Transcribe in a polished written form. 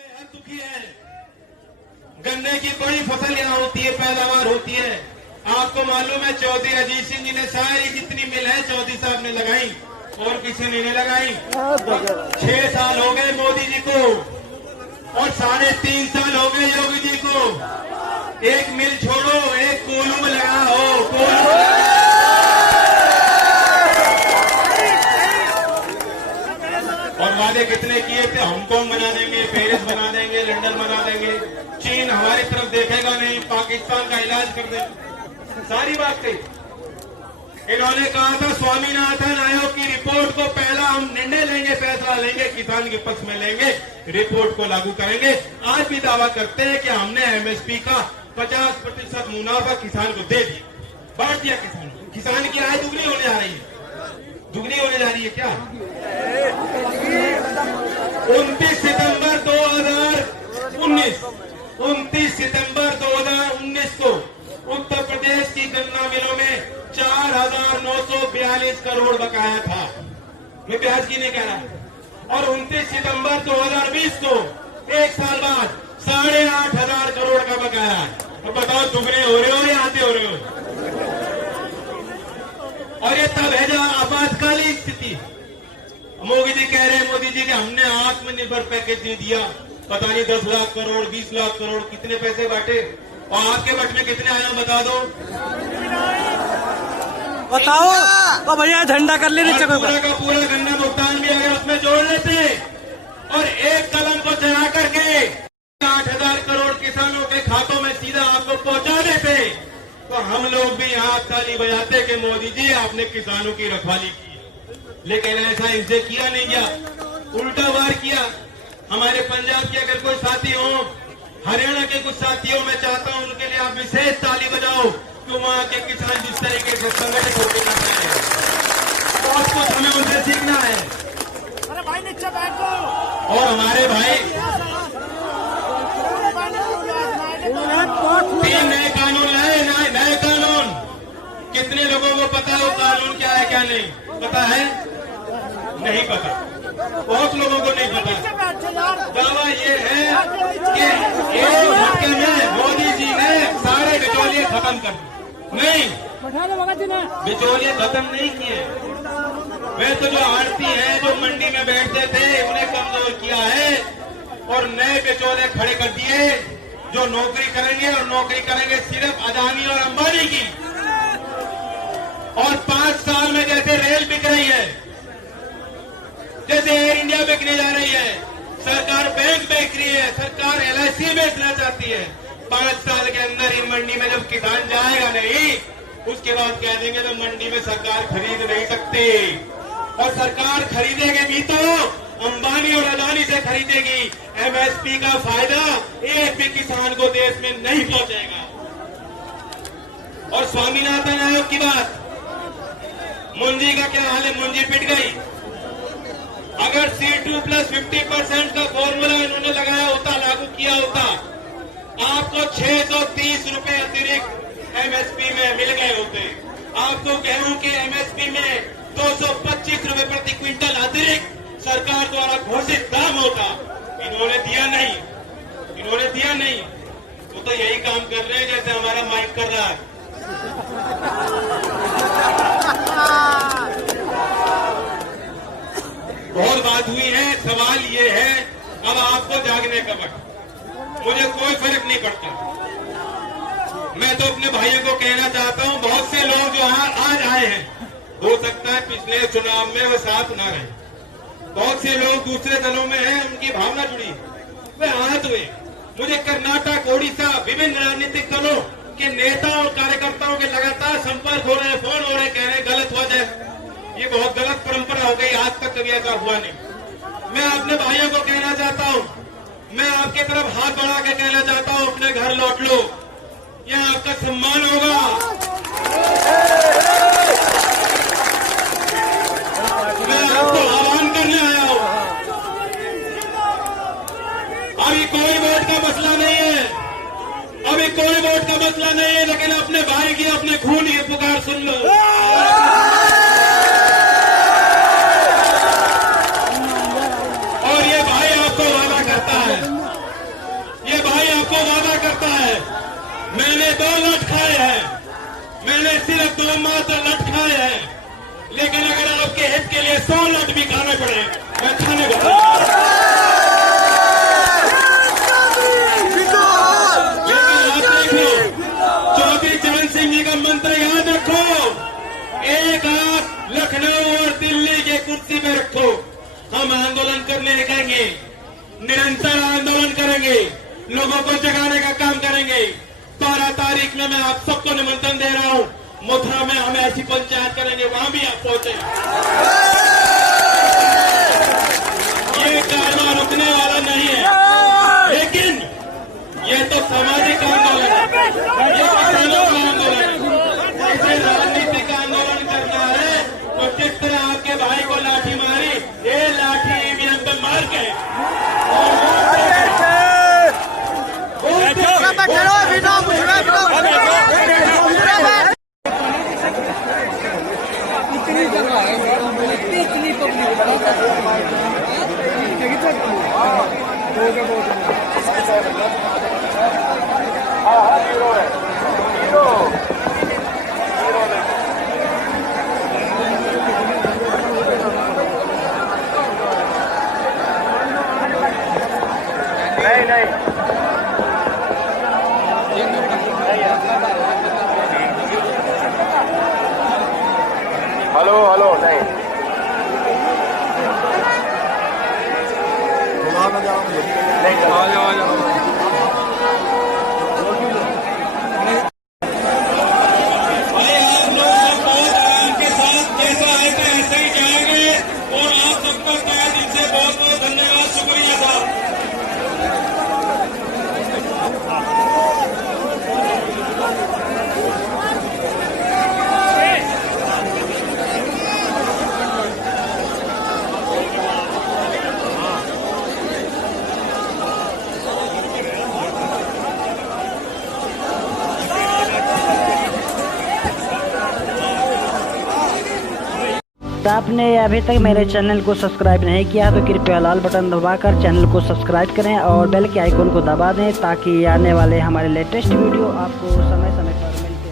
बेहद दुखी है। गन्ने की बड़ी फसल यहाँ होती है, पैदावार होती है। आपको मालूम है चौधरी अजीत सिंह जी ने सारी जितनी मिल है चौधरी साहब ने लगाई और किसी ने नहीं लगाई। 6 साल हो गए मोदी जी को और 3.5 साल हो गए योगी जी को। एक मिल छोड़ो, एक कोलू में लगाओ, कोलू। और वादे कितने किए थे, हांगकांग बना देंगे, पेरिस बना देंगे, लंदन बना देंगे। चीन हमारी तरफ देखेगा नहीं, पाकिस्तान का इलाज कर देंगे। सारी बात थी। इन्होंने कहा था स्वामीनाथन आयोग की रिपोर्ट को पहला हम निर्णय लेंगे, फैसला लेंगे, किसान के पक्ष में लेंगे, रिपोर्ट को लागू करेंगे। आज भी दावा करते हैं कि हमने एमएसपी का 50% मुनाफा किसान को दे दिया, बांट दिया किसान को। किसान की आय दुगनी होने जा रही है, दुगनी होने जा रही है। क्या 29 सितंबर 2019 को उत्तर प्रदेश की गन्ना मिलों में 4,942 करोड़ बकाया था। मैं ब्याज की नहीं कह रहा। और 29 सितंबर 2020 को एक साल बाद 8,500 करोड़ का बकाया है। अब बताओ दुगने हो रहे हो या आधे हो रहे हो? और ये तब है जब आपातकालीन स्थिति। मोदी जी कह रहे हैं, मोदी जी के हमने आत्मनिर्भर पैकेज दे दिया, पता नहीं 10 लाख करोड़, 20 लाख करोड़, कितने पैसे बांटे। और आपके बट में कितने आया बता दो, बताओ। तो भैया झंडा कर ले नीचे। पूरा का पूरा गन्ना भुगतान भी अगर उसमें जोड़ लेते और एक कलम को चढ़ा करके 8,000 करोड़ किसानों के खातों में सीधा आपको पहुंचा देते तो हम लोग भी यहाँ ताली बजाते कि मोदी जी आपने किसानों की रखवाली की। लेकिन ऐसा इनसे किया नहीं गया, उल्टा वार किया। हमारे पंजाब के अगर कोई साथी हो, हरियाणा के कुछ साथियों में चाहता हूं उनके लिए आप विशेष ताली बजाओ कि वहां के किसान जिस तरीके से संगठित होकर कर रहे हैं, बहुत कुछ हमें उनसे सीखना है। अरे भाई नीचे बैठो। और हमारे भाई 3 नए कानून लाए, नए कानून। कितने लोगों को पता है वो कानून क्या है क्या नहीं पता है? नहीं पता, बहुत लोगों को नहीं पता। दावा ये है कि एक झटके में मोदी जी ने सारे बिचौलिए खत्म कर दिए। नहीं, बिचौलिए खत्म नहीं किए। वे तो जो आड़ती हैं, जो मंडी में बैठते थे, उन्हें कमजोर किया है और नए बिचौलिए खड़े कर दिए जो नौकरी करेंगे और नौकरी करेंगे सिर्फ अदानी और अंबानी की। और 5 साल में जैसे रेल बिक रही है, जैसे एयर इंडिया बिकने जा रही है, सरकार बैंक बेच रही है, सरकार LIC बेचना चाहती है। 5 साल के अंदर इन मंडी में जब किसान जाएगा नहीं, उसके बाद कह देंगे तो मंडी में सरकार खरीद नहीं सकती। और सरकार खरीदेगी भी तो अंबानी और अदानी से खरीदेगी। MSP का फायदा एक भी किसान को देश में नहीं पहुंचेगा। और स्वामीनाथन आयोग की बात, मुंजी का क्या हाल है? मुंजी पिट गई। अगर C2 + 50% का फॉर्मूला इन्होंने लगाया होता, लागू किया होता, आपको 630 रुपए अतिरिक्त MSP में मिल गए होते। आपको गेहूं के MSP में 225 रुपए प्रति क्विंटल अतिरिक्त सरकार द्वारा घोषित दाम होता। इन्होंने दिया नहीं। वो तो यही काम कर रहे हैं जैसे हमारा माइक कर रहा है। बहुत बात हुई है, सवाल ये है अब आपको जागने का वक्त। मुझे कोई फर्क नहीं पड़ता। मैं तो अपने भाइयों को कहना चाहता हूं, बहुत से लोग जो आज आए हैं, हो सकता है पिछले चुनाव में वो साथ ना रहे। बहुत से लोग दूसरे दलों में हैं, उनकी भावना जुड़ी, वे आहत हुए। मुझे कर्नाटक, ओडिशा, विभिन्न राजनीतिक दलों के नेता और कार्यकर्ताओं के लगातार संपर्क हो रहे हैं, फोन हो रहे हैं, कह रहे हैं गलत हो जाए। ये बहुत गलत परंपरा हो गई, आज तक कभी ऐसा हुआ नहीं। मैं अपने भाइयों को कहना चाहता हूं, मैं आपके तरफ हाथ बढ़ा के कहना चाहता हूं, अपने घर लौट लो, यह आपका सम्मान होगा। मैं आपको आह्वान करने आया हूं। अभी कोई वोट का मसला नहीं है, लेकिन अपने भाई की, अपने खून की पुकार सुन लो। और ये भाई आपको वादा करता है मैंने 2 लठ खाए हैं, मैंने सिर्फ 2 मात्र लठ खाए हैं, लेकिन अगर आपके हित के लिए 100 लठ भी खाने पड़े मैं खाने को चौधरी चरण सिंह जी का मंत्र याद रखो, एक हाथ लखनऊ और दिल्ली के कुर्सी पे रखो। हम आंदोलन करने निकलेंगे, निरंतर आंदोलन करेंगे, लोगों को जगाने का काम करेंगे। 12 तारीख में मैं आप सबको निमंत्रण दे रहा हूं, मथुरा में हम ऐसी पंचायत करेंगे, वहां भी आप पहुंचे। ये कारवां रुकने वाला नहीं है, लेकिन ये तो सामाजिक आंदोलन है, ये किसानों का आंदोलन है। इसे राजनीतिक आंदोलन करना है तो जिस तरह आपके भाई को लाठी मारी, ये लाठी ईवीएम पे मार के हेलो हेलो नहीं आ जाओ। भाई आप लोग सब बहुत आराम के साथ जैसा आए थे ऐसे ही जाएंगे, और आप सबका तहे दिल से बहुत बहुत धन्यवाद, शुक्रिया साहब। तो आपने अभी तक मेरे चैनल को सब्सक्राइब नहीं किया तो कृपया लाल बटन दबाकर चैनल को सब्सक्राइब करें और बेल के आइकन को दबा दें ताकि आने वाले हमारे लेटेस्ट वीडियो आपको समय समय